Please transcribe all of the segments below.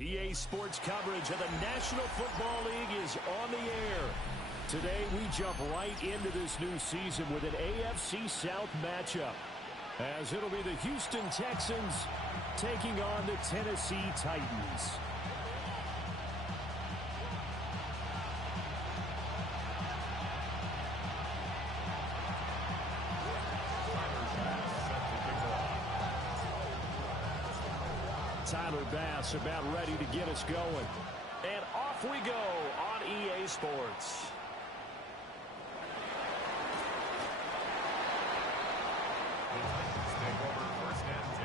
EA Sports coverage of the National Football League is on the air. Today, we jump right into this new season with an AFC South matchup, as it'll be the Houston Texans taking on the Tennessee Titans. Tyler Bass about ready to get us going. And off we go on EA Sports. The Titans take over first and 10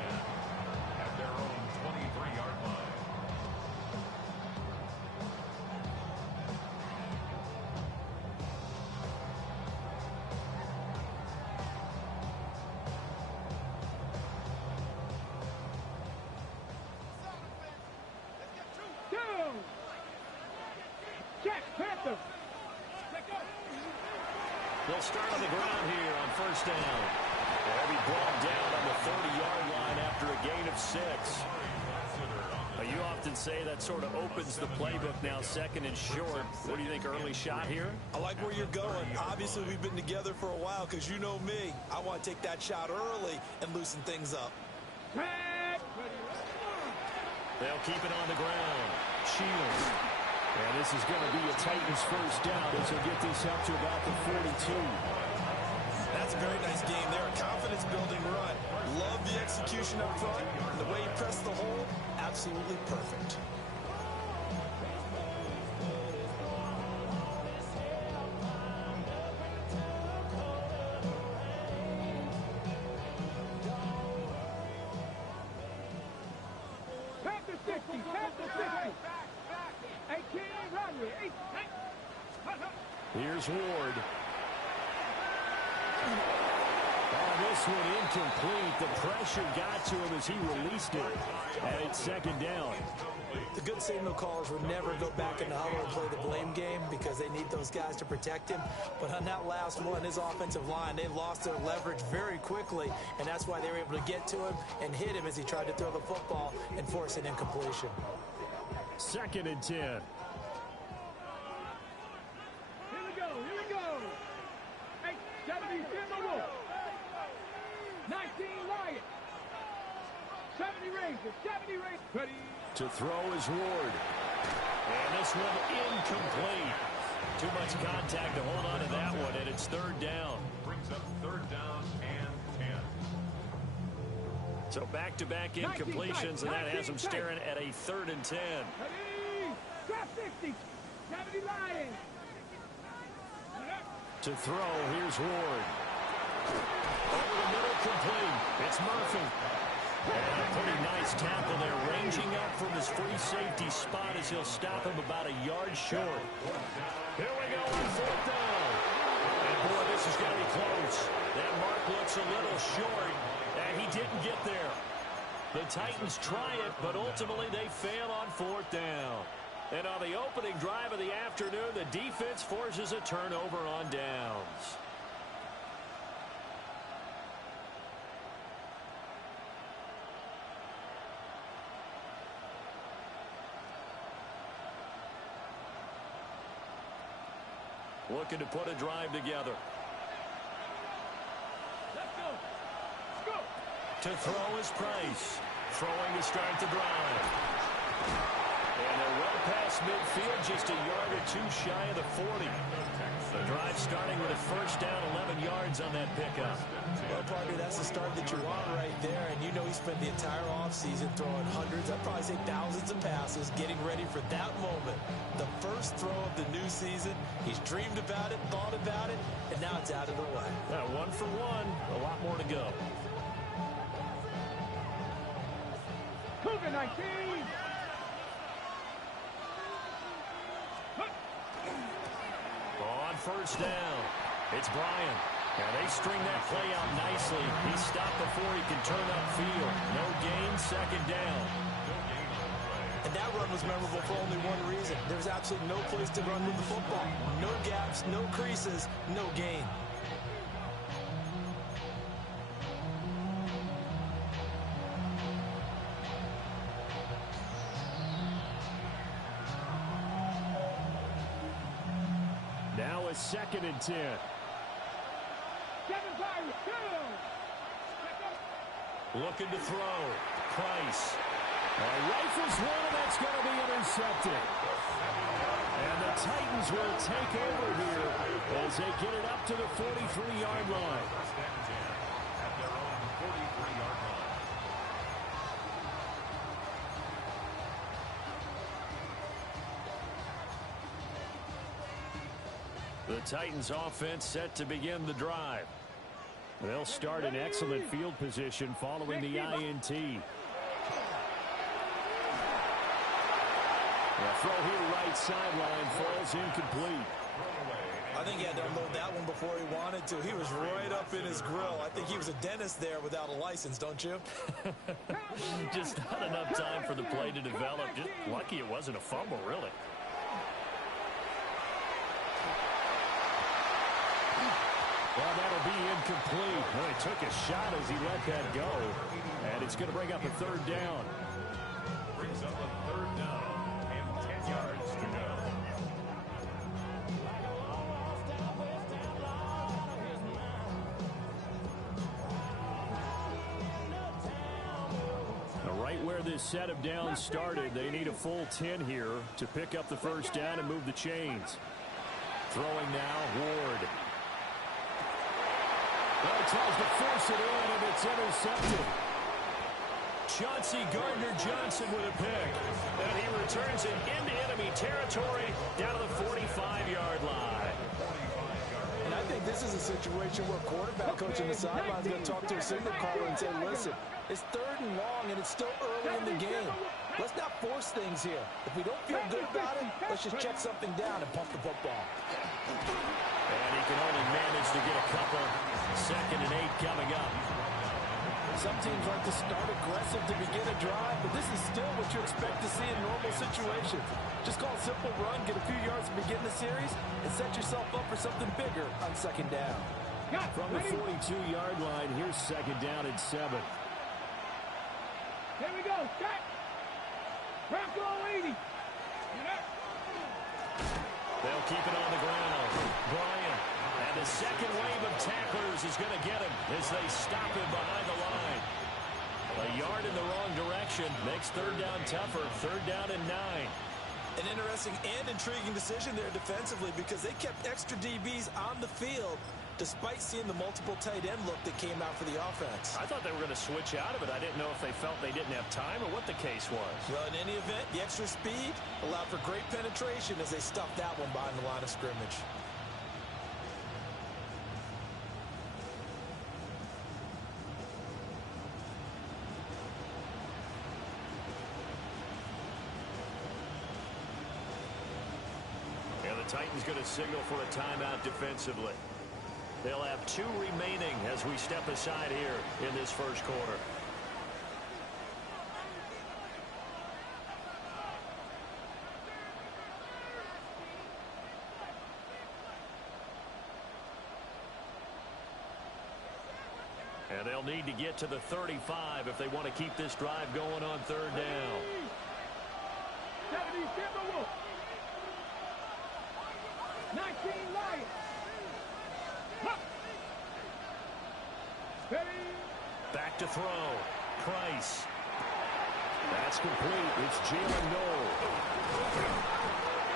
at their own 23-yard line. They'll start on the ground here on first down. They'll be brought down on the 30-yard line after a gain of 6. You often say that sort of opens the playbook now, second and short. What do you think, early shot here? I like where you're going. Obviously, we've been together for a while because you know me. I want to take that shot early and loosen things up. They'll keep it on the ground. Shields. And this is going to be a Titans first down as he'll get this up to about the 42. That's a very nice game there. A confidence-building run. Love the execution up front. And the way he pressed the hole, absolutely perfect. Here's Ward. This one incomplete. The pressure got to him as he released it. And it's second down. The good signal callers would never go back in the huddle and play the blame game because they need those guys to protect him. But on that last one, his offensive line, they lost their leverage very quickly, and that's why they were able to get to him and hit him as he tried to throw the football and force an incompletion. Second and 10. Here we go. Hey, 70 Timberwolves. 19 Lions. 70 Rangers. 70 Rangers. Ready. To throw is Ward. And this one incomplete. Too much contact to hold on to that one, and it's third down. Brings up third down and 10. So back-to-back incompletions, and that has them staring at a third and 10. Ready. Drop 60. 70 Lions. To throw, here's Ward. Over the middle, complete. It's Murphy. And a pretty nice tackle there, ranging up from his free safety spot as he'll stop him about a yard short. Here we go on fourth down. And boy, this is going to be close. That mark looks a little short, and he didn't get there. The Titans try it, but ultimately they fail on fourth down. And on the opening drive of the afternoon, the defense forces a turnover on downs. Looking to put a drive together. Let's go. Let's go. To throw is Price. Throwing to start the drive. And they're well past midfield, just a yard or two shy of the 40. The drive starting with a first down, 11 yards on that pickup. Well, partner, that's the start that you want right there. And you know he spent the entire offseason throwing hundreds, I'd probably say thousands of passes, getting ready for that moment. The first throw of the new season. He's dreamed about it, thought about it, and now it's out of the way. One for one, a lot more to go. Cougar 19. On first down, it's Bryant. And they string that play out nicely. He's stopped before he can turn upfield. No gain, second down. And that run was memorable for only one reason. There's absolutely no place to run with the football. No gaps, no creases, no gain. Now a 2nd and 10. 7 Pirates, go! Looking to throw. Price. Rifles one, and that's going to be intercepted. And the Titans will take over here as they get it up to the 43-yard line. First and 10 at their own 43-yard line. The Titans offense set to begin the drive. They'll start in excellent field position following the INT. The throw here right sideline falls incomplete. I think he had to unload that one before he wanted to. He was right up in his grill. I think he was a dentist there without a license, don't you? Just not enough time for the play to develop. Just lucky it wasn't a fumble, really. Well, that'll be incomplete. Well, he took a shot as he let that go. And it's going to bring up a 3rd down. Brings up a 3rd down and 10 yards to go. Right where this set of downs started, they need a full 10 here to pick up the 1st down and move the chains. Throwing now, Ward. Well, he tries to force it in, and it's intercepted. Chauncey Gardner-Johnson with a pick. And he returns it into enemy territory down to the 45-yard line. And I think this is a situation where quarterback coach on the sideline is going to talk to a signal caller and say, listen, it's 3rd and long, and it's still early in the game. Let's not force things here. If we don't feel good about it, let's just check something down and pump the football. And he can only manage to get a couple. 2nd and 8 coming up. Some teams like to start aggressive to begin a drive, but this is still what you expect to see in normal situations. Just call a simple run, get a few yards to begin the series, and set yourself up for something bigger on 2nd down. From the 42-yard line, here's 2nd down and 7. Here we go, set. Bronco 80. They'll keep it on the ground. Bryant. And the 2nd wave of tacklers is going to get him as they stop him behind the line. A yard in the wrong direction makes 3rd down tougher. 3rd down and 9. An interesting and intriguing decision there defensively because they kept extra DBs on the field despite seeing the multiple tight end look that came out for the offense. I thought they were going to switch out of it. I didn't know if they felt they didn't have time or what the case was. Well, in any event, the extra speed allowed for great penetration as they stuffed that one behind the line of scrimmage. The Titans going to signal for a timeout defensively. They'll have 2 remaining as we step aside here in this 1st quarter. And they'll need to get to the 35 if they want to keep this drive going on 3rd down. 70 Timberwolves. 19 Lions. Back to throw. Price. That's complete. It's Jalen Noel.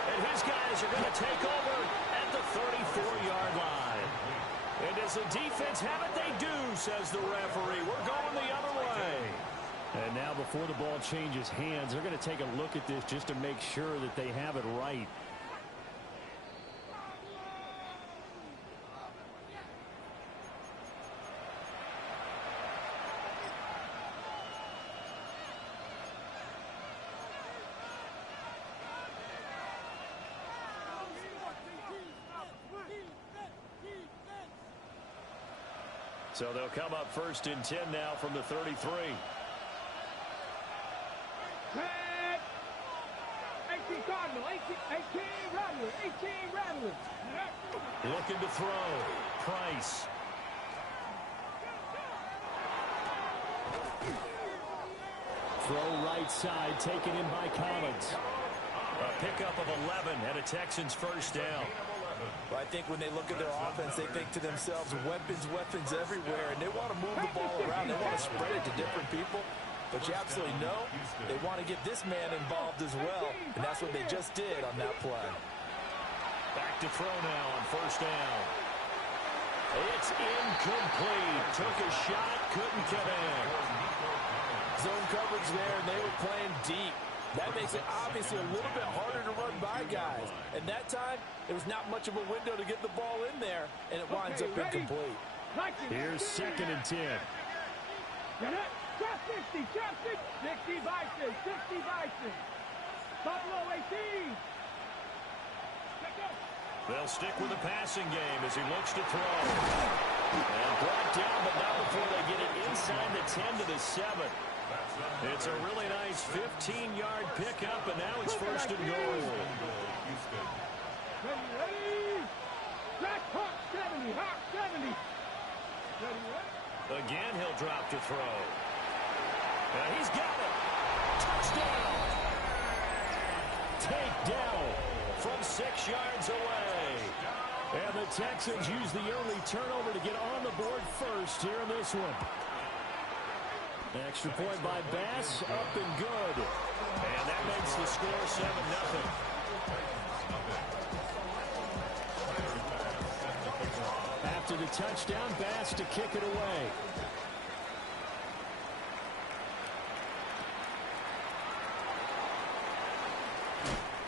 And his guys are going to take over at the 34-yard line. And does the defense have it? They do, says the referee. We're going the other way. And now before the ball changes hands, they're going to take a look at this just to make sure that they have it right. So they'll come up 1st and 10 now from the 33. 18 Cardinal, 18 Rattlers, 18 Rattlers. Looking to throw. Price. Throw right side, taken in by Collins. A pickup of 11 and a Texans 1st down. Well, I think when they look at their offense, they think to themselves, weapons, weapons everywhere, and they want to move the ball around. They want to spread it to different people. But you absolutely know they want to get this man involved as well, and that's what they just did on that play. Back to throw now on first down. It's incomplete. Took a shot, couldn't connect. Zone coverage there, and they were playing deep. That makes it obviously a little bit harder to run by guys. And that time, there was not much of a window to get the ball in there, and it winds up incomplete. Here's 2nd and 10. Drop 60, drop 60 Bison, 60 Bison. Buffalo 18. They'll stick with the passing game as he looks to throw. And brought down, but not before they get it inside the 10 to the 7. It's a really nice 15-yard pickup, and now it's 1st and goal. Ready? Jack Hawk 70, Hawk 70. Ready? Again, he'll drop to throw. And he's got it. Touchdown. Takedown from 6 yards away. And the Texans use the early turnover to get on the board first here in this one. Extra point by Bass, up and good. And that makes the score 7-0. After the touchdown, Bass to kick it away.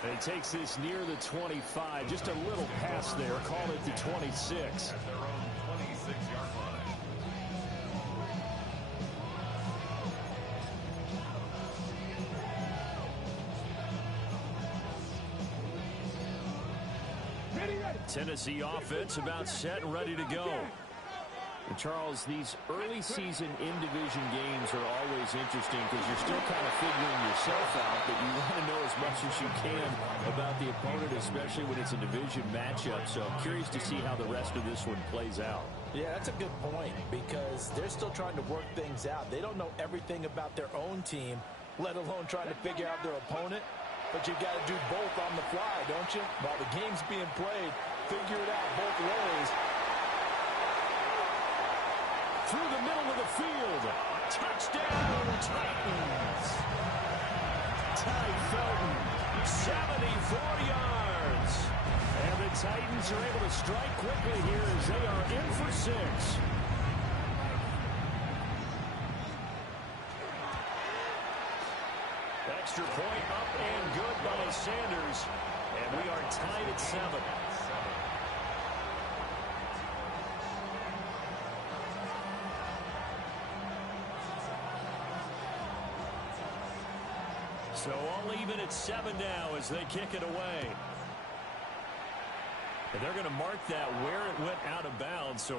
And he takes this near the 25. Just a little pass there. Call it the 26. At their own 26-yard line. Tennessee offense about set and ready to go. And Charles, these early season in-division games are always interesting because you're still kind of figuring yourself out, but you want to know as much as you can about the opponent, especially when it's a division matchup. So I'm curious to see how the rest of this one plays out. Yeah, that's a good point because they're still trying to work things out. They don't know everything about their own team, let alone trying to figure out their opponent. But you've got to do both on the fly, don't you? While the game's being played, figure it out both ways. Through the middle of the field. Touchdown, Titans. Ty Felton, 74 yards. And the Titans are able to strike quickly here as they are in for 6. Extra point up and good by Sanders. And we are tied at 7. So all even at 7 now as they kick it away. And they're going to mark that where it went out of bounds. So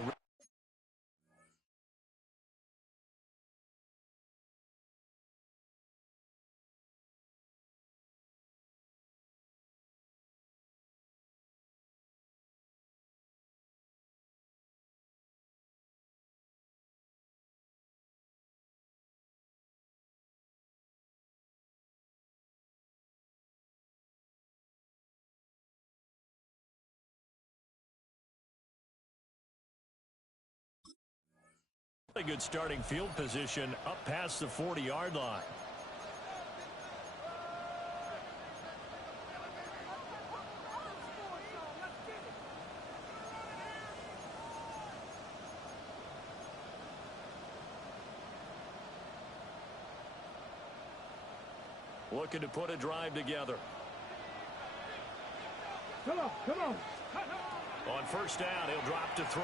a good starting field position up past the 40-yard line. Looking to put a drive together. Come on, come on. On first down, he'll drop to throw.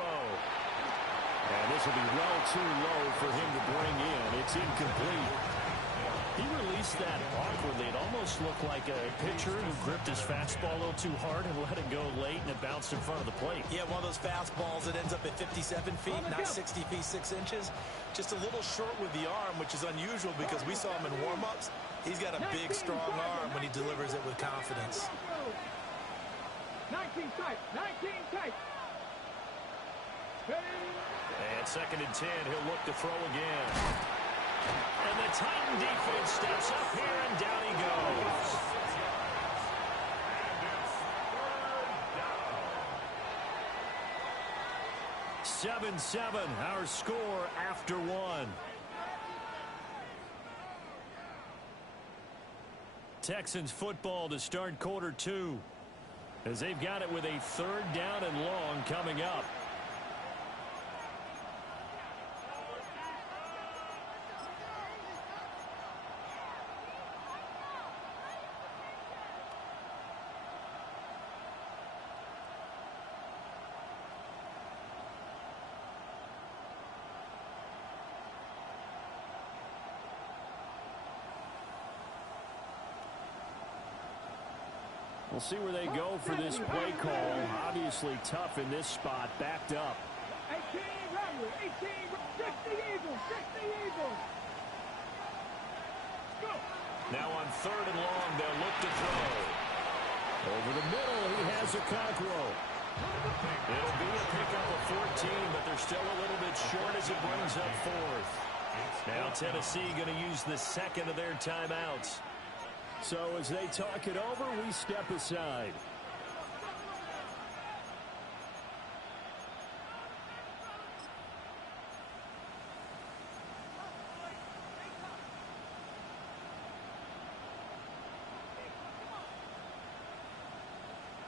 And this will be well too low for him to bring in. It's incomplete. He released that awkwardly. It almost looked like a pitcher who gripped his fastball a little too hard and let it go late, and it bounced in front of the plate. Yeah, one of those fastballs that ends up at 57 feet, not 60 feet, 6 inches. Just a little short with the arm, which is unusual because we saw him in warm-ups. He's got a big, strong arm when he delivers it with confidence. 19 tight, 19 tight. And 2nd and 10, he'll look to throw again. And the Titan defense steps up here, and down he goes. 7-7, our score after one. Texans football to start quarter two, as they've got it with a 3rd down and long coming up. We'll see where they go for this play call. Obviously tough in this spot, backed up. 18, 60 Eagles, 60 Eagles. Go. Now on 3rd and long, they'll look to throw. Over the middle, he has a Conqueror. It'll be a pickup of 14, but they're still a little bit short as it brings up 4th. Now Tennessee going to use the 2nd of their timeouts. So as they talk it over, we step aside.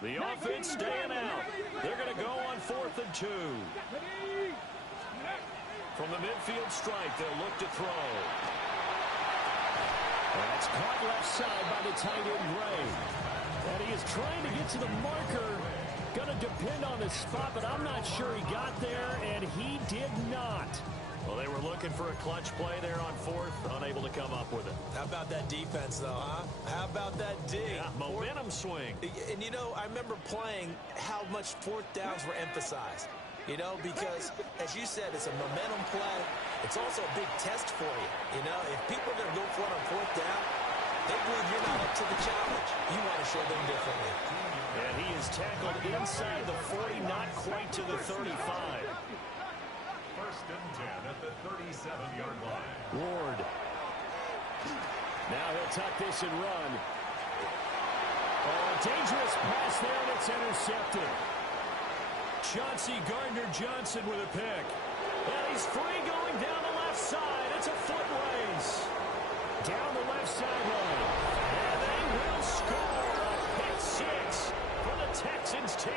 The offense staying out. They're going to go on 4th and 2. From the midfield stripe, they'll look to throw. That's caught left side by the tight end, Gray. And he is trying to get to the marker. Going to depend on the spot, but I'm not sure he got there, and he did not. Well, they were looking for a clutch play there on 4th, unable to come up with it. How about that defense, though, huh? How about that D? Yeah, momentum swing. And, you know, I remember playing how much 4th downs were emphasized. You know, because, as you said, it's a momentum play. It's also a big test for you. You know, if people are going to go for it on 4th down, they believe you're not up to the challenge. You want to show them differently. And he is tackled inside the 40, not quite to the 35. 1st and 10 at the 37-yard line. Ward. Now he'll tuck this and run. Oh, dangerous pass there, and it's intercepted. Chauncey Gardner-Johnson with a pick. And he's free going down the left side. It's a foot race. Down the left sideline. And they will score a pick 6 for the Texans TD.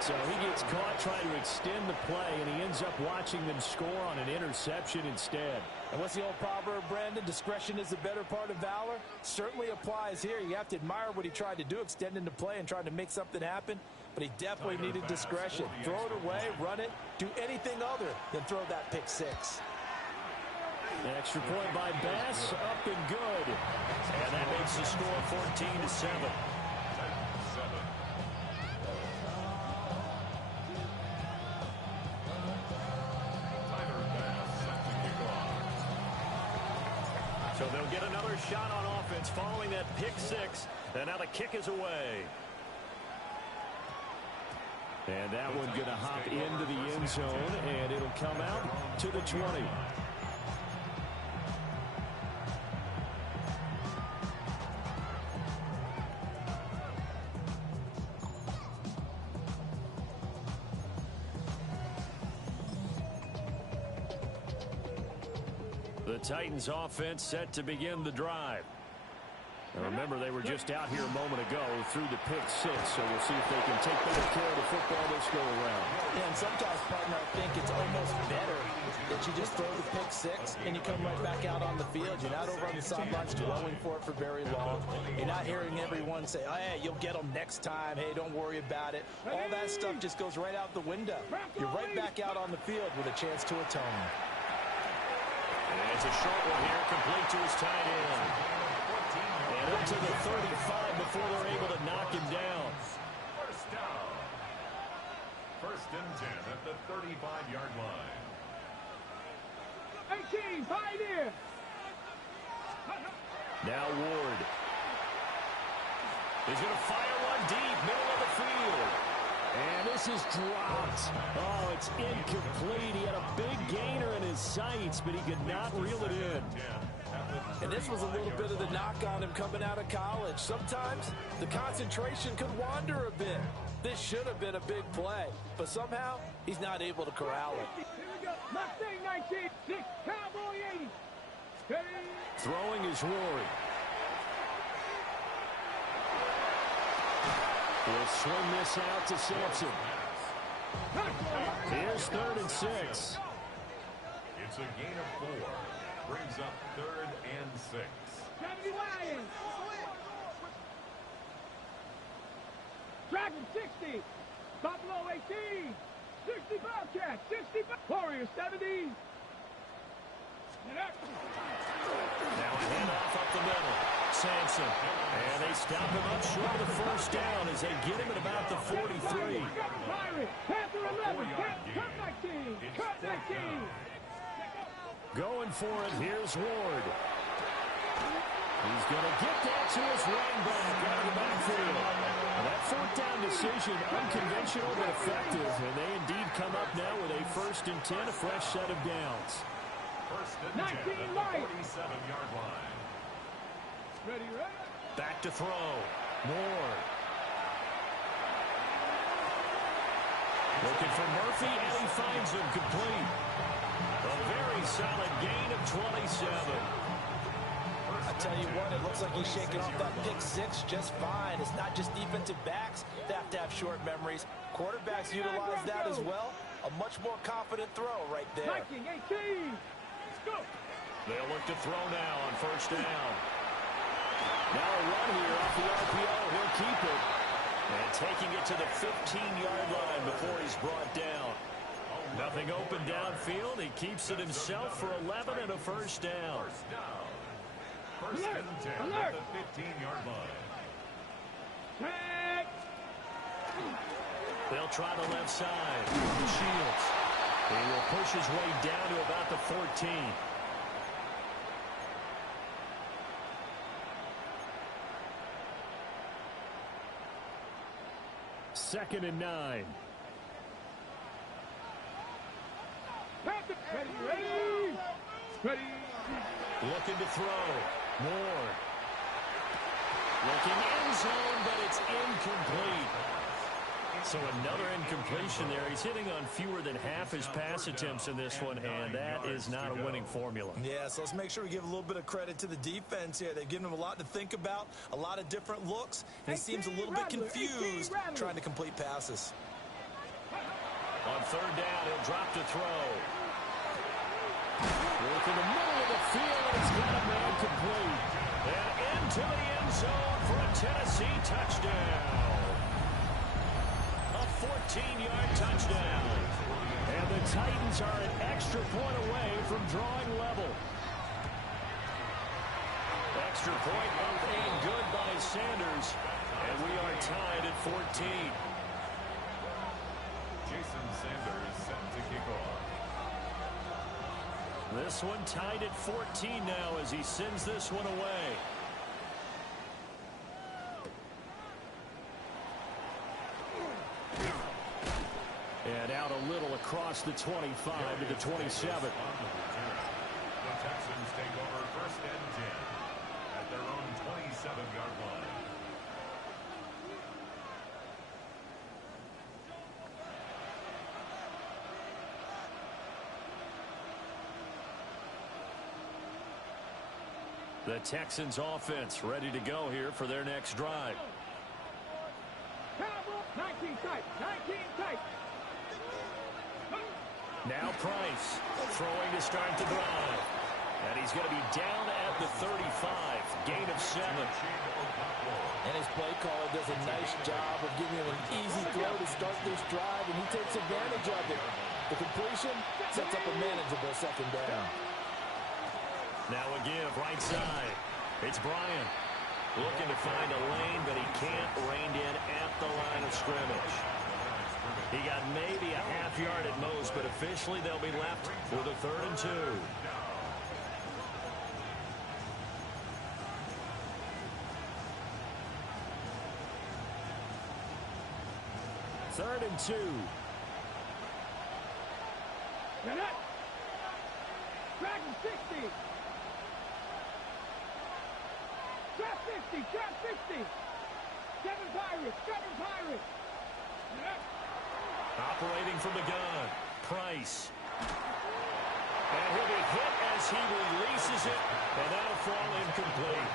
So he gets caught trying to extend the play, and he ends up watching them score on an interception instead. And what's the old proverb, Brandon? Discretion is the better part of valor. Certainly applies here. You have to admire what he tried to do, extending the play and trying to make something happen. But he definitely needed discretion. Throw it away, run it, do anything other than throw that pick 6. An extra point by Bass, up and good. And that makes the score 14-7. So they'll get another shot on offense following that pick 6. And now the kick is away. And that one going to hop into the end zone, and it'll come out to the 20. The Titans offense set to begin the drive. And remember, they were just out here a moment ago through the pick 6, so we'll see if they can take better care of the football this go around. Yeah, and sometimes, partner, I think it's almost better that you just throw the pick 6 and you come right back out on the field. You're not over on the sidelines dwelling for it for very long. You're not hearing everyone say, oh, hey, you'll get them next time. Hey, don't worry about it. All that stuff just goes right out the window. You're right back out on the field with a chance to atone. And it's a short one here, complete to his tight end. And up to the 35 before they're able to knock him down. First down. 1st and 10 at the 35-yard line. 18, tight end. Now Ward. He's going to fire one deep, middle of the field. And this is dropped. Oh, it's incomplete. He had a big gainer in his sights, but he could not reel it in. And this was a little bit of the knock on him coming out of college. Sometimes the concentration could wander a bit. This should have been a big play, but somehow he's not able to corral it. Here we go. Mustang 19, 6, Cowboy 80. Steady. Throwing is Rory. He'll swing this out to Sampson. Here's 3rd and 6. It's a gain of 4. Brings up 3rd and 6. 70 Lions. Dragon 60. Buffalo 18. 60 Bobcat. 60 Warriors 70. Now a handoff up the middle. Sampson. And they stop him up short of the first down as they get him at about the 43. Pirate. Panther 11. Cut 19. Cut 19. Going for it. Here's Ward. He's going to get that to his running back out of the backfield. That 4th down decision, unconventional but effective. And they indeed come up now with a 1st and 10, a fresh set of downs. 1st and 10 at the 47-yard line. Ready, ready. Back to throw. Moore. Looking for Murphy, and he finds him complete. A very solid gain of 27. I tell you what, it looks like he's shaking off that pick 6 just fine. It's not just defensive backs that have to have short memories. Quarterbacks utilize that as well. A much more confident throw right there. 19, 18. Let's go. They'll look to throw now on 1st down. Now a run here off the RPO. He'll keep it. And taking it to the 15-yard line before he's brought down. Nothing open downfield. He keeps it himself for 11 and a 1st down. 1st and 10 at the 15-yard line. Check. They'll try the left side. Shields. He will push his way down to about the 14. Second and 9. Ready, ready. Ready. Looking to throw. Moore. Looking end zone, but it's incomplete. So another incompletion there. He's hitting on fewer than half his pass attempts in this one, and that is not a winning formula. Yeah, so let's make sure we give a little bit of credit to the defense here. They've given him a lot to think about, a lot of different looks, and he seems a little bit confused trying to complete passes. On 3rd down, he'll drop to throw. Look in the middle of the field, and it's got a man complete. And into the end zone for a Tennessee touchdown. A 14-yard touchdown. And the Titans are an extra point away from drawing level. Extra point up and good by Sanders. And we are tied at 14. Jason Sanders set to kick off. This one tied at 14 now as he sends this one away. And out a little across the 25 to the 27. The Texans take over 1st and 10 at their own 27-yard line. The Texans offense ready to go here for their next drive. 19 tight. 19 tight. Now Price throwing to start the drive. And he's going to be down at the 35. Gain of 7. And his play caller does a nice job of giving him an easy throw to start this drive, and he takes advantage of it. The completion sets up a manageable 2nd down. Now a give right side. It's Bryant. Looking to find a lane, but he can't. Reined in at the line of scrimmage. He got maybe a half yard at most, but officially they'll be left with a 3rd and 2. 3rd and 2. Get it. Dragon 60. Trap 50. Trap 50. 7 Pirates. 7 Pirates. Get it. Operating from the gun. Price. And he'll be hit as he releases it. And that'll fall incomplete.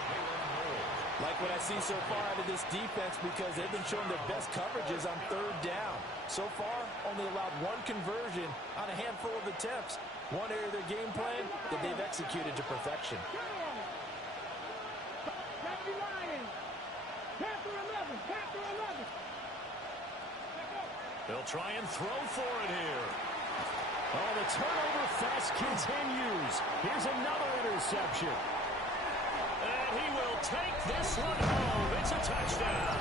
Like what I see so far out of this defense, because they've been showing their best coverages on 3rd down. So far, only allowed 1 conversion on a handful of attempts. One area of their game plan that they've executed to perfection. Deputy Lions. Panther 11. Panther 11. They'll try and throw for it here. Oh, the turnover fest continues. Here's another interception. And he will take this one home. It's a touchdown.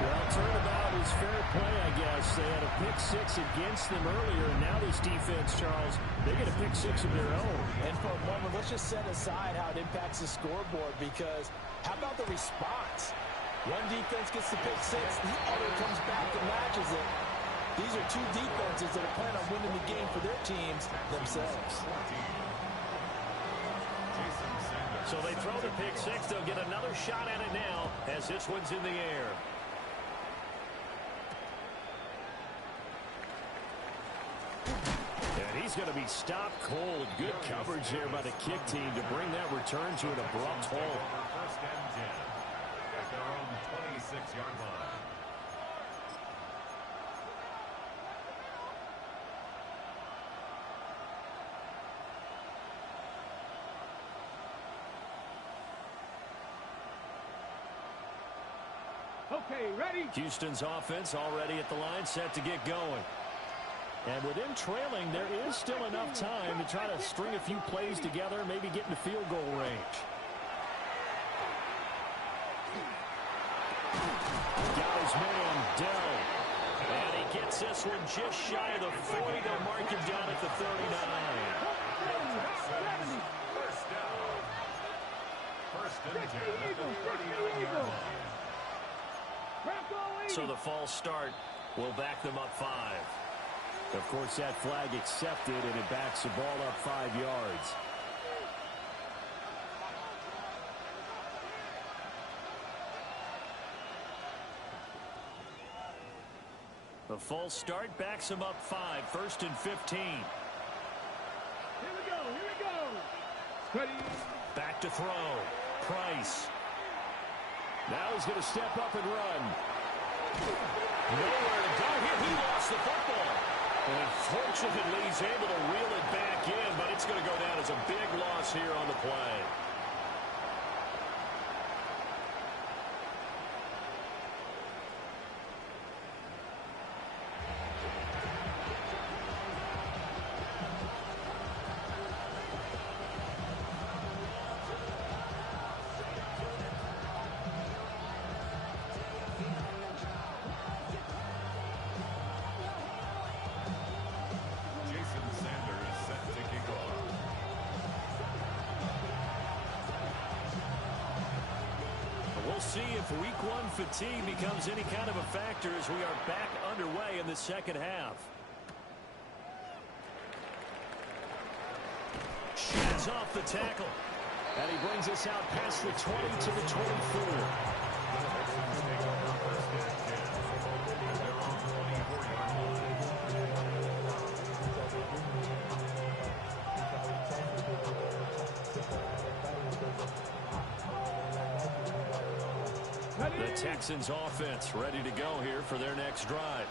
Well, turnabout is fair play, I guess. They had a pick 6 against them earlier, and now this defense, Charles, they get a pick 6 of their own. And for a moment, let's just set aside how it impacts the scoreboard, because how about the response? One defense gets the pick 6, the other comes back and matches it. These are 2 defenses that are planning on winning the game for their teams themselves. So they throw the pick 6. They'll get another shot at it now as this one's in the air. And he's going to be stopped cold. Good coverage there by the kick team to bring that return to an abrupt halt. 1st and 10 at their own 26-yard line. Okay, ready? Houston's offense already at the line, set to get going. And with them trailing, there is still enough time to try to string a few plays together, maybe get into field goal range. Got his man, Dell. And he gets this one just shy of the 40. They'll mark him down at the 39. 1st down. 1st and 10 at the 39-yard line. So the false start will back them up 5. Of course, that flag accepted, and it backs the ball up 5 yards. The false start backs them up 5, 1st and 15. Here we go. Here we go. Ready? Back to throw. Price. Now he's going to step up and run. Nowhere to go here. He lost the football. And fortunately, he's able to reel it back in, but it's going to go down as a big loss here on the play. See if week 1 fatigue becomes any kind of a factor as we are back underway in the 2nd half. Sheds off the tackle. And he brings us out past the 20 to the 24. The Texans offense ready to go here for their next drive.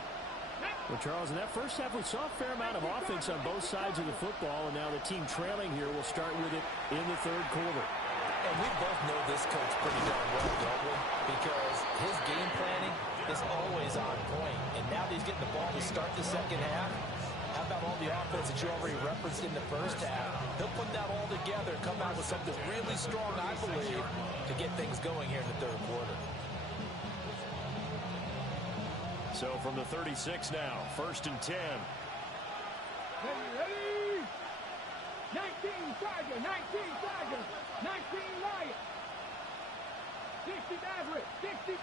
Well, Charles, in that first half, we saw a fair amount of offense on both sides of the football, and now the team trailing here will start with it in the 3rd quarter. And we both know this coach pretty darn well, don't we? Because his game planning is always on point. And now that he's getting the ball to start the 2nd half, how about all the offense that you already referenced in the 1st half? He'll put that all together, come out with something really strong, I believe, to get things going here in the 3rd quarter. So from the 36 now, 1st and 10. Ready? 19 Tiger, 19 Tiger, 19 Lion. 60 Maverick. 60.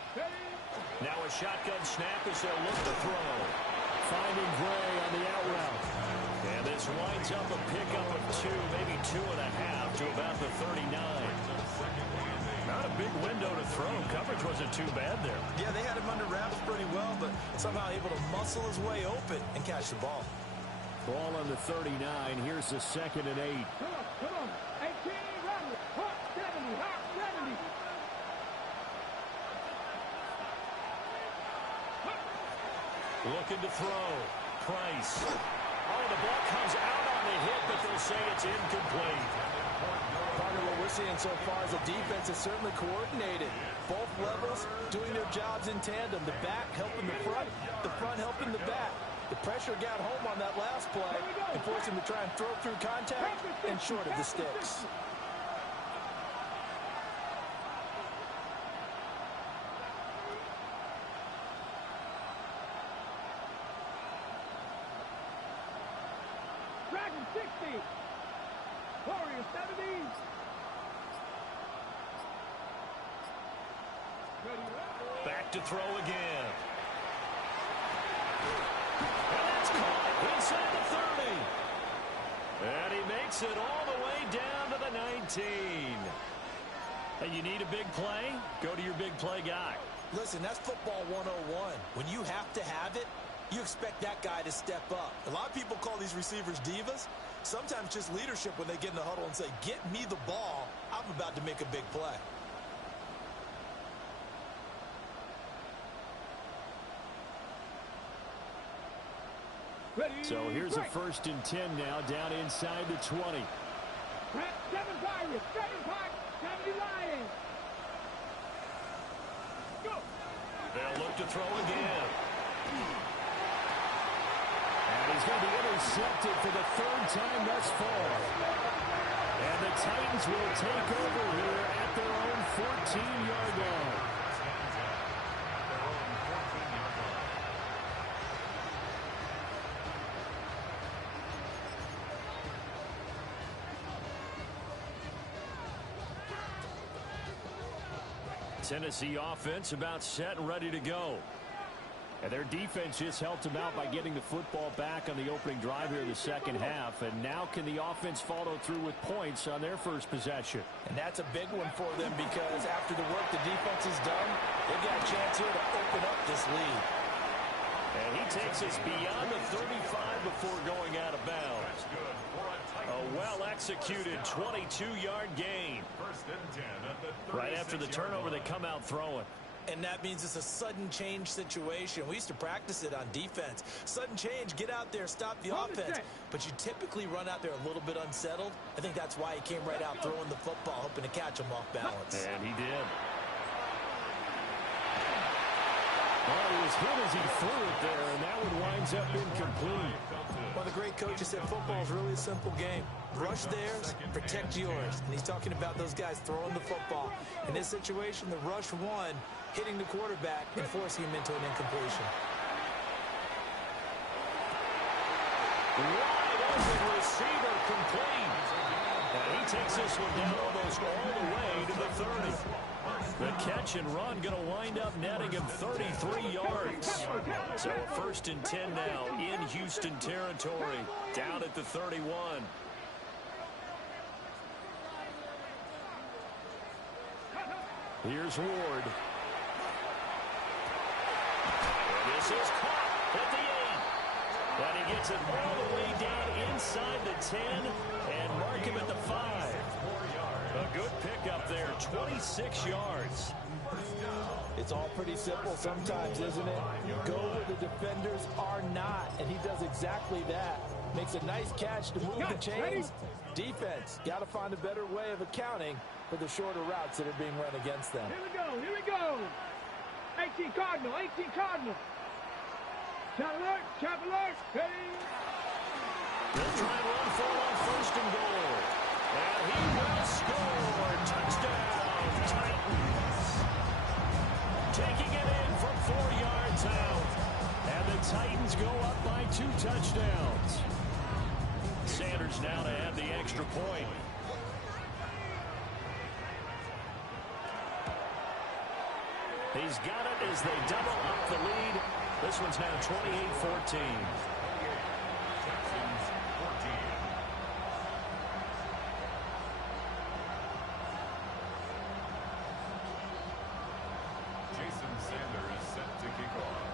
Now a shotgun snap as they'll look to throw. Finding Gray on the out route. And this winds up a pickup of 2, maybe 2.5 to about the 39. Not a big window to throw. Coverage wasn't too bad there. Yeah, they had him under wraps pretty well, but somehow able to muscle his way open and catch the ball. Ball on the 39. Here's the 2nd and 8. Come on. 18, run. Hot 70, hot 70. Looking to throw. Price. Oh, the ball comes out on the hit, but they'll say it's incomplete. Partner, what we're seeing so far is the defense is certainly coordinated. Both levels doing their jobs in tandem. The back helping the front helping the back. The pressure got home on that last play and forced him to try and throw through contact and short of the sticks. Dragon 60. Warrior 70. Back to throw again. And that's caught inside the 30. And he makes it all the way down to the 19. And you need a big play? Go to your big play guy. Listen, that's football 101. When you have to have it, you expect that guy to step up. A lot of people call these receivers divas. Sometimes just leadership when they get in the huddle and say, get me the ball. I'm about to make a big play. So here's a 1st and 10 now, down inside the 20. 7 Pirates, 70 Lions. Go. They'll look to throw again. And he's going to be intercepted for the 3rd time thus far. And the Titans will take over here at their own 14-yard line. Tennessee offense about set and ready to go. And their defense just helped them out by getting the football back on the opening drive here in the 2nd half. And now can the offense follow through with points on their first possession? And that's a big one for them because after the work the defense has done, they've got a chance here to open up this lead. And he takes us beyond the 35 before going out of bounds. A well-executed 22-yard gain. Right after the turnover, they come out throwing. And that means it's a sudden change situation. We used to practice it on defense. Sudden change, get out there, stop the offense. But you typically run out there a little bit unsettled. I think that's why he came right out throwing the football, hoping to catch him off balance. And he did. Well, he was hit as he threw it there, and that one winds up incomplete. Well, the great coach has said football is really a simple game. Rush theirs, protect yours. And he's talking about those guys throwing the football. In this situation, the rush won, hitting the quarterback and forcing him into an incompletion. Wide open receiver complete. And he takes this one down almost all the way to the 30. The catch and run going to wind up netting him 33 yards. So a 1st and 10 now in Houston territory, down at the 31. Here's Ward. And this is caught at the 8. And he gets it all the way down inside the 10 and mark him at the 5. A good pickup there, 26 yards. It's all pretty simple sometimes, isn't it? Go where the defenders are not, and he does exactly that. Makes a nice catch to move the chains. Defense, got to find a better way of accounting for the shorter routes that are being run against them. Here we go. 18 Cardinal, 18 Cardinal. Chop alert, ready. They'll try and run for it on 1st and goal. And he will score. Touchdown, Titans. Taking it in from 4 yards out. And the Titans go up by 2 touchdowns. Sanders now to add the extra point. He's got it as they double up the lead. This one's now 28-14. Texans 14. Jason Sanders set to kick off.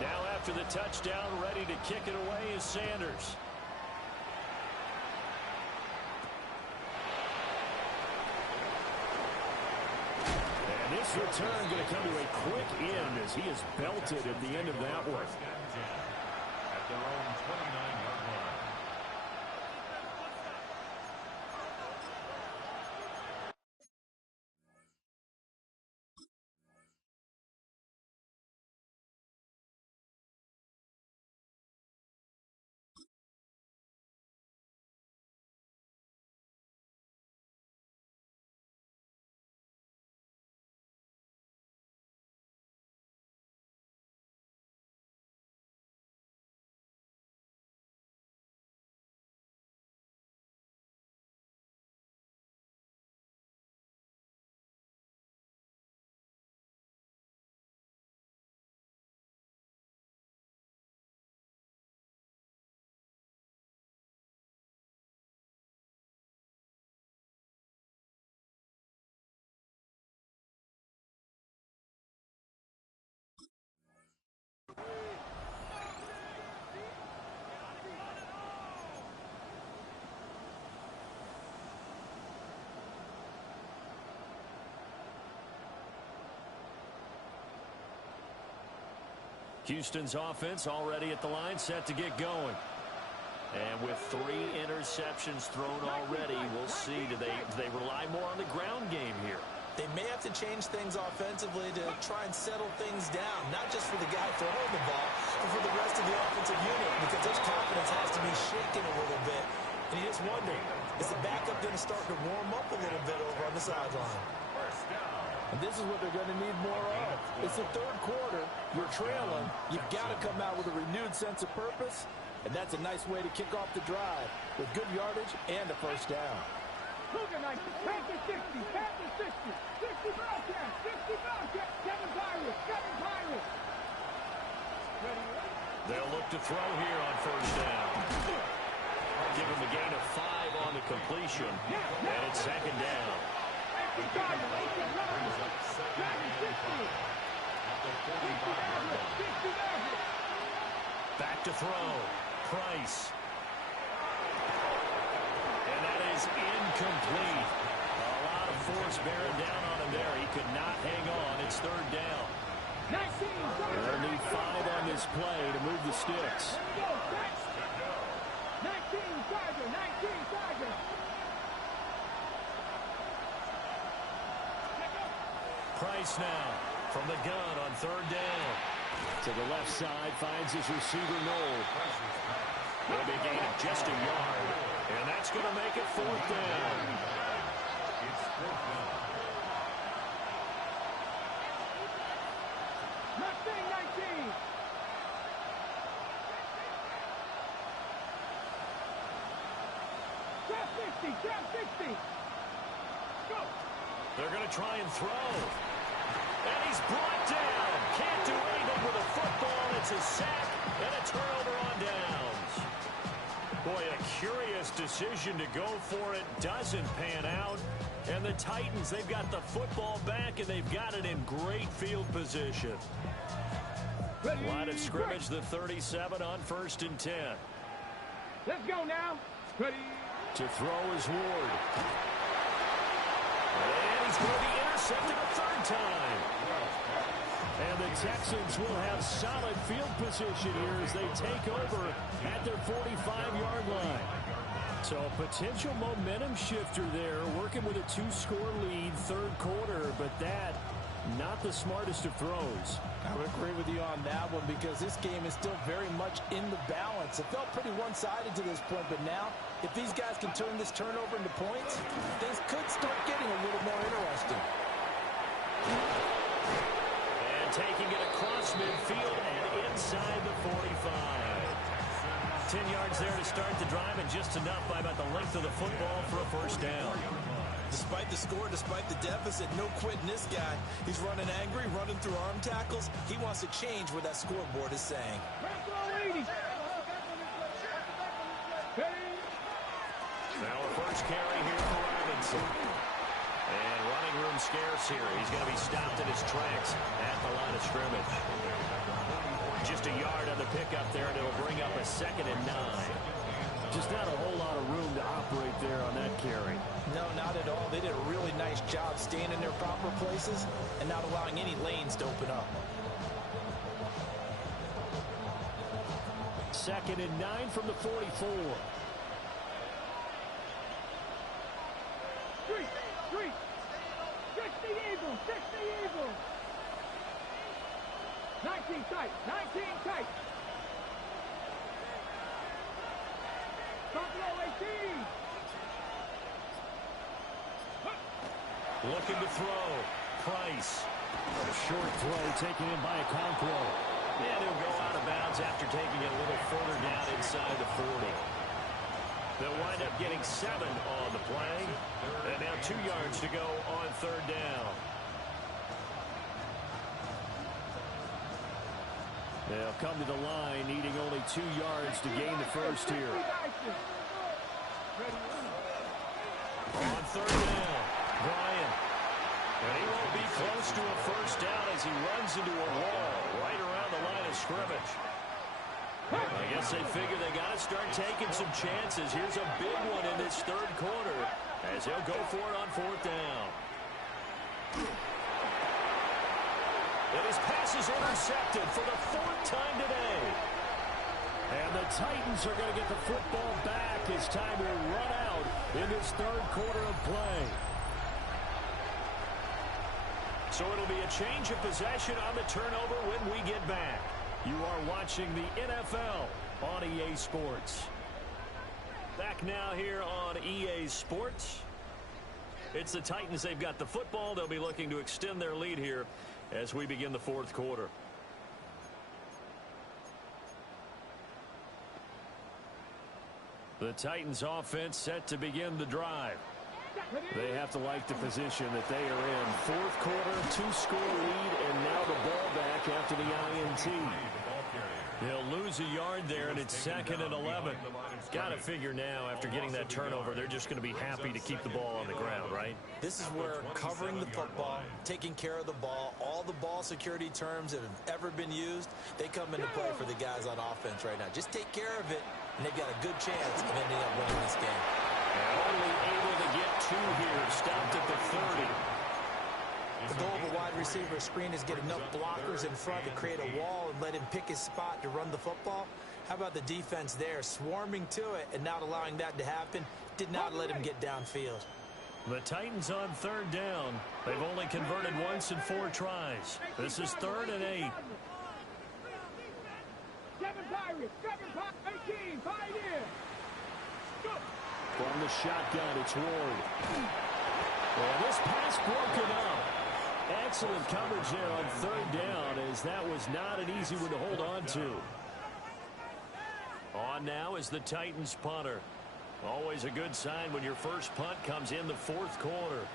Now after the touchdown, ready to kick it away is Sanders. And this return going to come to a quick end as he is belted at the end of that one. First and 10 at their own 29-yard line. Houston's offense already at the line, set to get going. And with 3 interceptions thrown already, we'll see, do they rely more on the ground game here? They may have to change things offensively to try and settle things down, not just for the guy throwing the ball, but for the rest of the offensive unit, because his confidence has to be shaken a little bit. And you just wonder, is the backup going to start to warm up a little bit over on the sideline? First down. And this is what they're going to need more of. It's the third quarter. You're trailing. You've got to come out with a renewed sense of purpose. And that's a nice way to kick off the drive with good yardage and a first down. Cougar nice. Panthers 60. Panthers 60. 60 Bobcats. 60 Bobcats. 7 Pirates. 7 Pirates. They'll look to throw here on first down. Give him a gain of 5 on the completion. And it's second down. Back to throw. Price. And that is incomplete. A lot of force bearing down on him there. He could not hang on. It's third down. They'll need 5 on this play to move the sticks. 19 Tiger. 19 Tiger. Price now from the gun on third down. To the left side, finds his receiver, Noel. It'll be a gain of just a yard. And that's going to make it fourth down. It's fourth down. Mustang 19. Trap 60. Trap 60. Go. They're going to try and throw. And he's brought down. Can't do anything with a football. It's a sack and a turnover on downs. Boy, a curious decision to go for it. Doesn't pan out. And the Titans, they've got the football back, and they've got it in great field position. Line of scrimmage, the 37 on first and 10. Let's go now. Ready. To throw is Ward. And he's going to be intercepted a third time. And the Texans will have solid field position here as they take over at their 45-yard line. So a potential momentum shifter there, working with a 2-score lead, third quarter, but that, not the smartest of throws. I would agree with you on that one because this game is still very much in the balance. It felt pretty one-sided to this point, but now, if these guys can turn this turnover into points, things could start getting a little more interesting. And taking it across midfield and inside the 45. 10 yards there to start the drive, and just enough by about the length of the football for a first down. Despite the score, despite the deficit, no quitting this guy. He's running angry, running through arm tackles. He wants to change what that scoreboard is saying. Now a first carry here for Robinson. And running room scarce here. He's going to be stopped in his tracks at the line of scrimmage. Just a yard on the pickup there, and it'll bring up a 2nd and 9. Just not a whole lot of room to operate there on that carry. No, not at all. They did a really nice job staying in their proper places and not allowing any lanes to open up. 2nd and 9 from the 44. Street. 60 Eagles. 60 Eagles. 19 tight. 19 tight. Buffalo 18. Looking to throw. Price. A short throw taken in by Okonkwo. And he'll go out of bounds after taking it a little further down inside the 40. They'll wind up getting 7 on the play. And now 2 yards to go on 3rd down. They'll come to the line needing only 2 yards to gain the first here. On 3rd down, Bryant. And he won't be close to a first down as he runs into a wall right around the line of scrimmage. I guess they figure they got to start taking some chances. Here's a big one in this 3rd quarter as he'll go for it on 4th down. And his pass is intercepted for the 4th time today. And the Titans are going to get the football back as time will run out in this 3rd quarter of play. So it'll be a change of possession on the turnover when we get back. You are watching the NFL on EA Sports. Back now here on EA Sports. It's the Titans. They've got the football. They'll be looking to extend their lead here as we begin the 4th quarter. The Titans offense set to begin the drive. They have to like the position that they are in. 4th quarter, 2-score lead, and now the ball back after the INT. They'll lose a yard there, and it's 2nd and 11. Got to figure now, after getting that turnover, they're just going to be happy to keep the ball on the ground, right? This is where covering the football, taking care of the ball, all the ball security terms that have ever been used, they come into play for the guys on offense right now. Just take care of it, and they've got a good chance of ending up winning this game. Only able to get 2 here, stopped at the 30. The goal of a wide receiver screen is get enough blockers in front to create a wall and let him pick his spot to run the football. How about the defense there, swarming to it and not allowing that to happen? Did not let him get downfield. The Titans on 3rd down. They've only converted once in 4 tries. This is 3rd and 8. 7 Pirates. 18. Pioneers. From the shotgun, it's Ward. Well, this pass broken up. Excellent coverage there on 3rd down, as that was not an easy one to hold on to. On now is the Titans punter. Always a good sign when your first punt comes in the 4th quarter.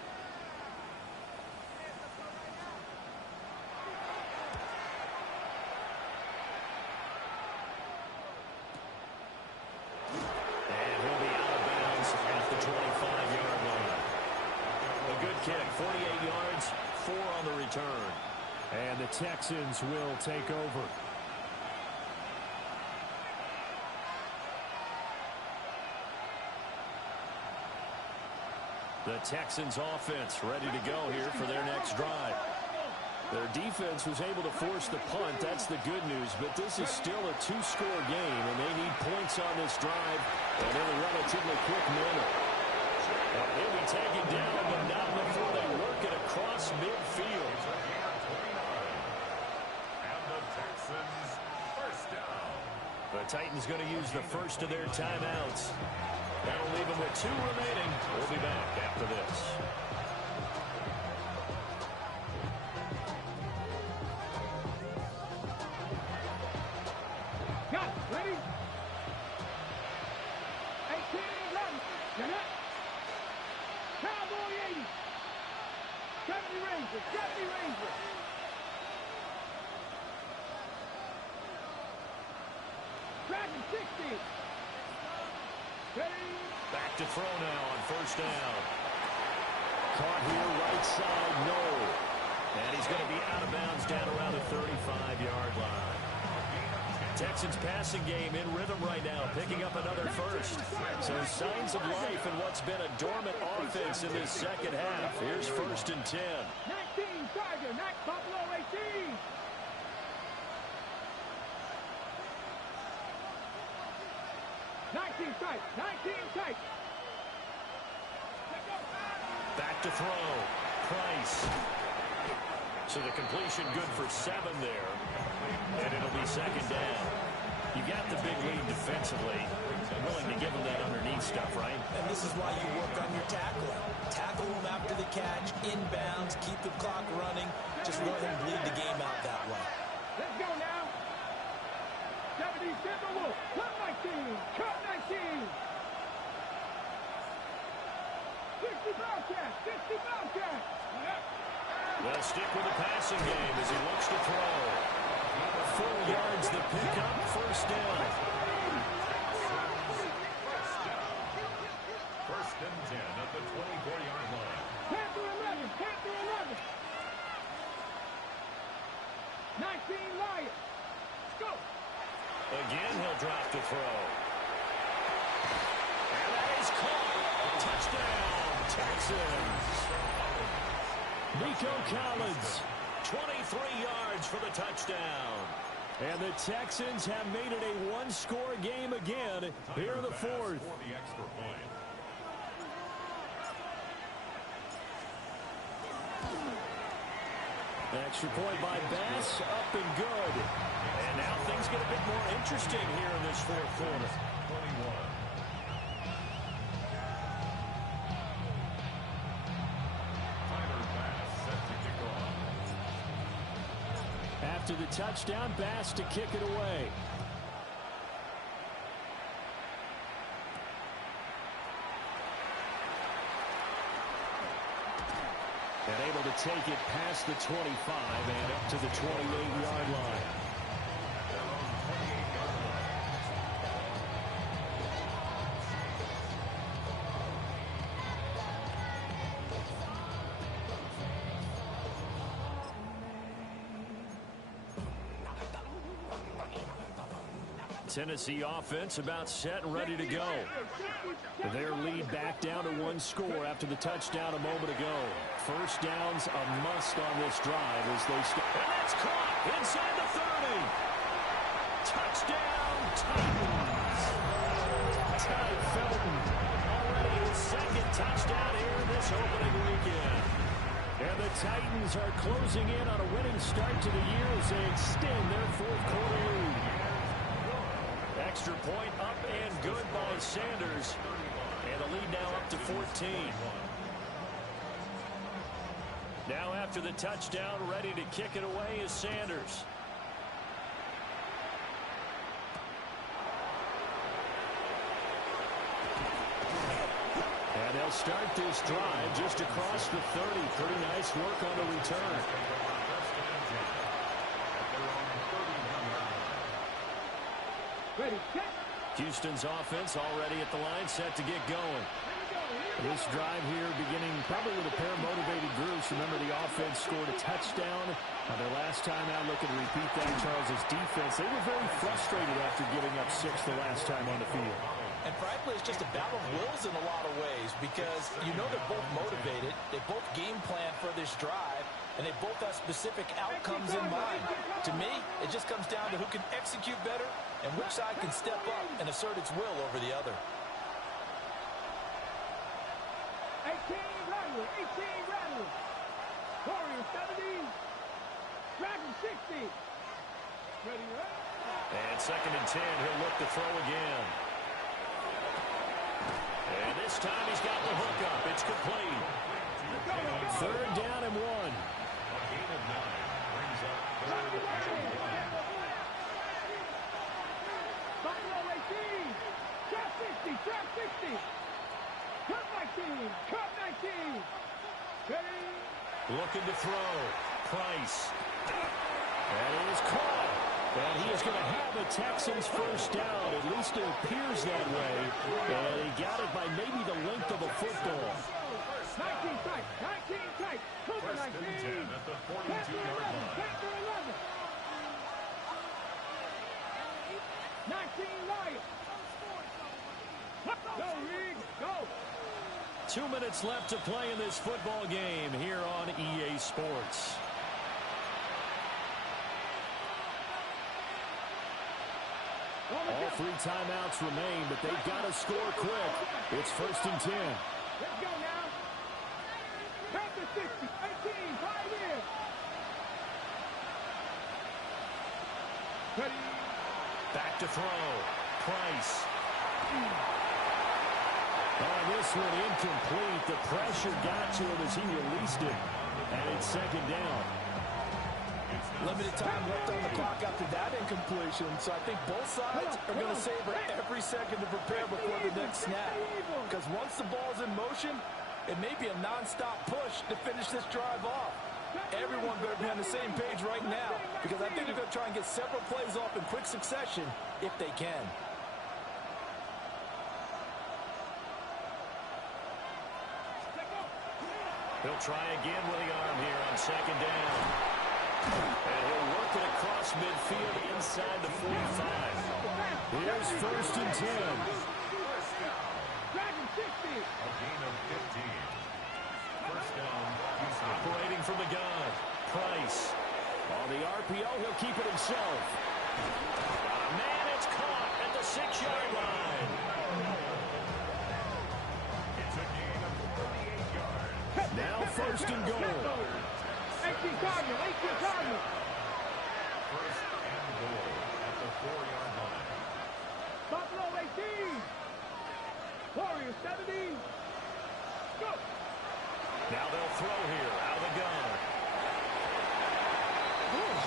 And he'll be out of bounds at the 25-yard line. A good kick, 48 yards, 4 on the return. And the Texans will take over. The Texans offense ready to go here for their next drive. Their defense was able to force the punt. That's the good news. But this is still a 2-score game, and they need points on this drive and in a relatively quick manner. They'll be taken down, but not before they work it across midfield. And the Texans first down. The Titans going to use the first of their timeouts. That'll leave them with 2 remaining. We'll be back after this. Got it. Ready? 18, run. Get it. Cowboy 80. 70 Rangers. 70 Rangers. Dragon 60. Ready. Back to throw now on first down. Caught here, right side, no. And he's going to be out of bounds down around the 35-yard line. Texans passing game in rhythm right now, picking up another first. So signs of life in what's been a dormant offense in this second half. Here's 1st and 10. 19 Tiger, not Buffalo 18. Tight, 19 tight. Back to throw. Price. So the completion good for 7 there. And it'll be 2nd down. You got the big lead defensively. I'm willing to give them that underneath stuff, right? And this is why you work on your tackling. Tackle them after the catch, inbounds, keep the clock running. Just let them bleed the game out that way. Let's go now. 70 Timberwolves. Cut 19. Cut 19. 60 Bobcats. 60 Bobcats. They'll stick with the passing game as he looks to throw. 4 yards the pickup, 1st down. 1st and 10 at the 24-yard line. Panther 11. Panther 11. 19 Lions. Let's go. Again, he'll drop to throw. And that is caught. Touchdown, Texans. Nico Collins, 23 yards for the touchdown. And the Texans have made it a one-score game again here in the 4th. For the extra point. Extra point by Bass, up and good. And now things get a bit more interesting here in this 4th quarter. 21. After the touchdown, Bass to kick it away. And able to take it past the 25 and up to the 28-yard line. Tennessee offense about set and ready to go. Their lead back down to 1 score after the touchdown a moment ago. 1st down's a must on this drive as they start. And that's caught inside the 30. Touchdown, Titans. Ty Felton already his 2nd touchdown here in this opening weekend. And the Titans are closing in on a winning start to the year as they extend their 4th quarter lead. Extra point up and good by Sanders. And the lead now up to 14. Now after the touchdown, ready to kick it away is Sanders. And they'll start this drive just across the 30. Pretty nice work on the return. Ready, set. Houston's offense already at the line, set to get going. This drive here beginning probably with a pair of motivated groups. Remember, the offense scored a touchdown. Their last time out, looking to repeat that. Charles' defense, they were very frustrated after giving up 6 the last time on the field. And frankly, it's just a battle of wills in a lot of ways because you know they're both motivated. They both game plan for this drive, and they both have specific outcomes in mind. To me, it just comes down to who can execute better and which side can step up and assert its will over the other. 18 Rattler, 18 Rattler. Warrior 70. Dragon 60. Ready, right? And 2nd and 10, he'll look to throw again. And this time he's got the hook up. It's complete. 3rd down and 1. A gain of 9 brings up 3rd and 1. Buffalo 18. Trap 60, trap 60. Cut 19, cut 19. Looking to throw. Price. That is caught. And he is going to have the Texans first down. At least it appears that way. And he got it by maybe the length of a football. 19 tight. 19 tight. Super 19. At the 42-yard line. 19 Lions. Go, Reed. Go. 2 minutes left to play in this football game here on EA Sports. All 3 timeouts remain, but they've got to score quick. It's 1st and 10. Let's go now. Panther 60, 18, 5 in. Ready. Back to throw. Price. Oh, this one incomplete. The pressure got to him as he released it. And it's 2nd down. Limited time left on the clock after that incompletion, so I think both sides are going to savor every second to prepare before the next snap. Because once the ball's in motion, it may be a non-stop push to finish this drive off. Everyone better be on the same page right now, because I think they're going to try and get several plays off in quick succession if they can. He'll try again with the arm here on 2nd down. And he'll work it across midfield inside the 45. Here's 1st and 10. Dragon 60. A gain of 15. First down. Operating from the gun. Price. On the RPO, he'll keep it himself. Man, it's caught at the 6-yard line. It's a gain of 38 yards. Now 1st and goal. 18 Cardinal, 18 Cardinal. First and goal at the 4-yard line. Buffalo 18. Warriors 17. Go. Now they'll throw here out of the gun.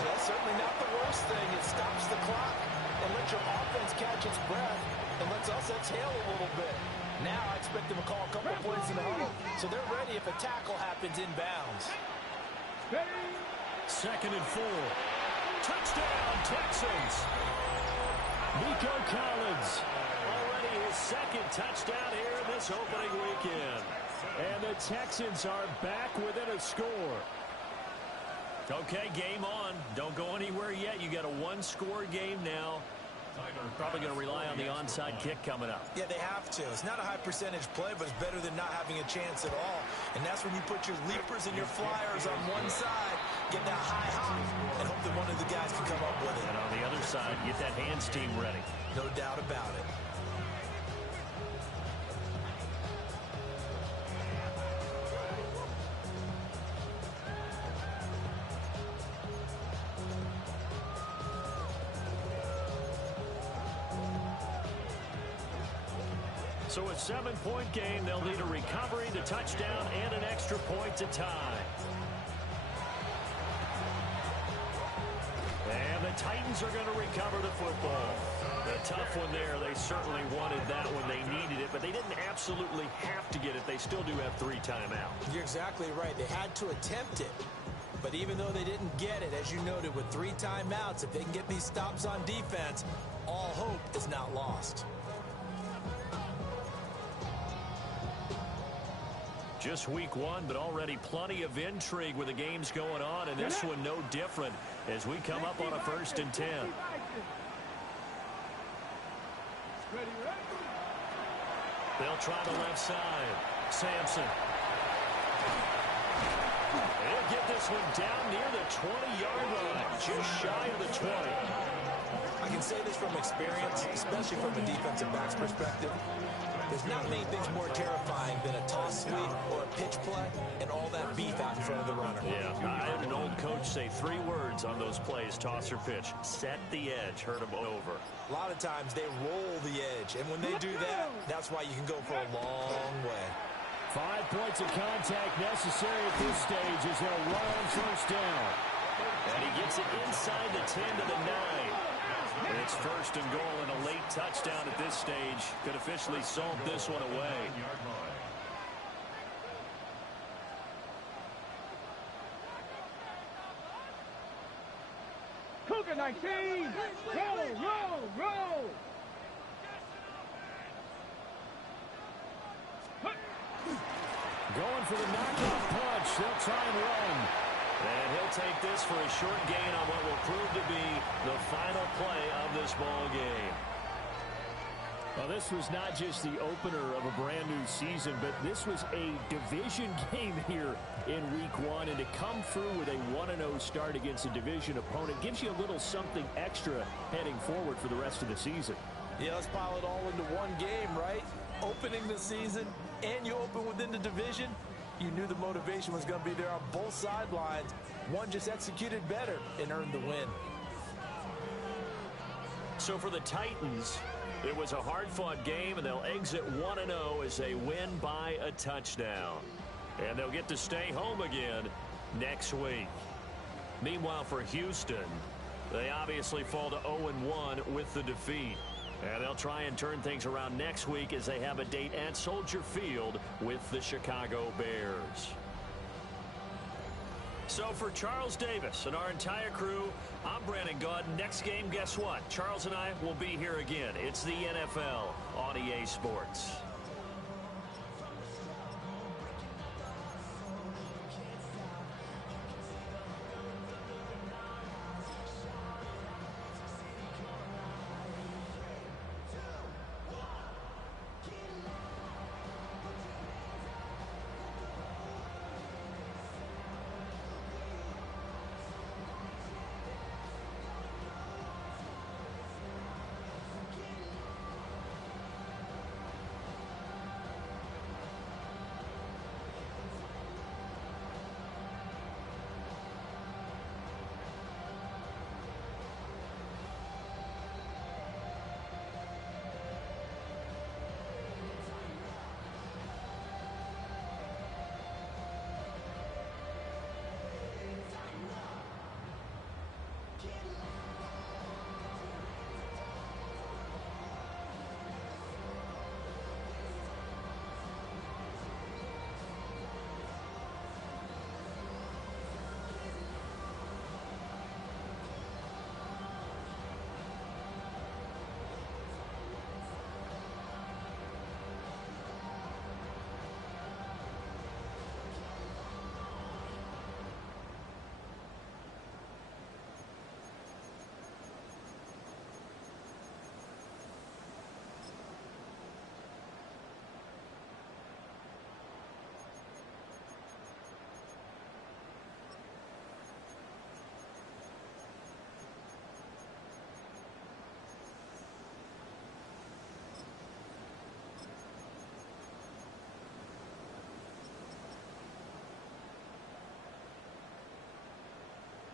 That's certainly not the worst thing. It stops the clock and lets your offense catch its breath and lets us exhale a little bit. Now I expect them to call a couple points in the huddle, so they're ready if a tackle happens inbounds. 2nd and 4. Touchdown, Texans. Nico Collins. Already his 2nd touchdown here in this opening weekend. And the Texans are back within a score. Okay, game on. Don't go anywhere yet. You got a 1-score game now. Probably going to rely on the onside kick coming up. Yeah, they have to. It's not a high percentage play, but it's better than not having a chance at all. And that's when you put your leapers and your flyers on one side, get that high hop, and hope that one of the guys can come up with it. And on the other side, get that hands team ready. No doubt about it. So a 7-point game, they'll need a recovery, the touchdown, and an extra point to tie. And the Titans are going to recover the football. A tough one there. They certainly wanted that when they needed it, but they didn't absolutely have to get it. They still do have 3 timeouts. You're exactly right. They had to attempt it. But even though they didn't get it, as you noted, with 3 timeouts, if they can get these stops on defense, all hope is not lost. Just week 1, but already plenty of intrigue with the games going on, and this one no different as we come up on a 1st and 10. They'll try the left side. Sampson. They'll get this one down near the 20-yard line, just shy of the 20. I can say this from experience, especially from a defensive back's perspective. There's not many things more terrifying than a toss sweep or a pitch play and all that beef out in front of the runner. Yeah, I had an old coach say 3 words on those plays, toss or pitch. Set the edge, hurt them over. A lot of times they roll the edge, and when they do that, that's why you can go for a long way. 5 points of contact necessary at this stage as they'll run on 1st down. And he gets it inside the 10 to the 9. It's 1st and goal, and a late touchdown at this stage could officially solve this one away. Look at 19. Roll. Going for the knockoff punch. They'll try and run. And he'll take this for a short gain on what will prove to be the final play of this ball game. Well, this was not just the opener of a brand new season, but this was a division game here in week 1. And to come through with a 1-0 start against a division opponent gives you a little something extra heading forward for the rest of the season. Yeah, let's pile it all into one game, right? Opening the season, and you open within the division. You knew the motivation was going to be there on both sidelines. One just executed better and earned the win. So for the Titans, it was a hard-fought game, and they'll exit 1-0 as they win by a touchdown. And they'll get to stay home again next week. Meanwhile, for Houston, they obviously fall to 0-1 with the defeat. And they'll try and turn things around next week as they have a date at Soldier Field with the Chicago Bears. So for Charles Davis and our entire crew, I'm Brandon Gaudin. Next game, guess what? Charles and I will be here again. It's the NFL on EA Sports.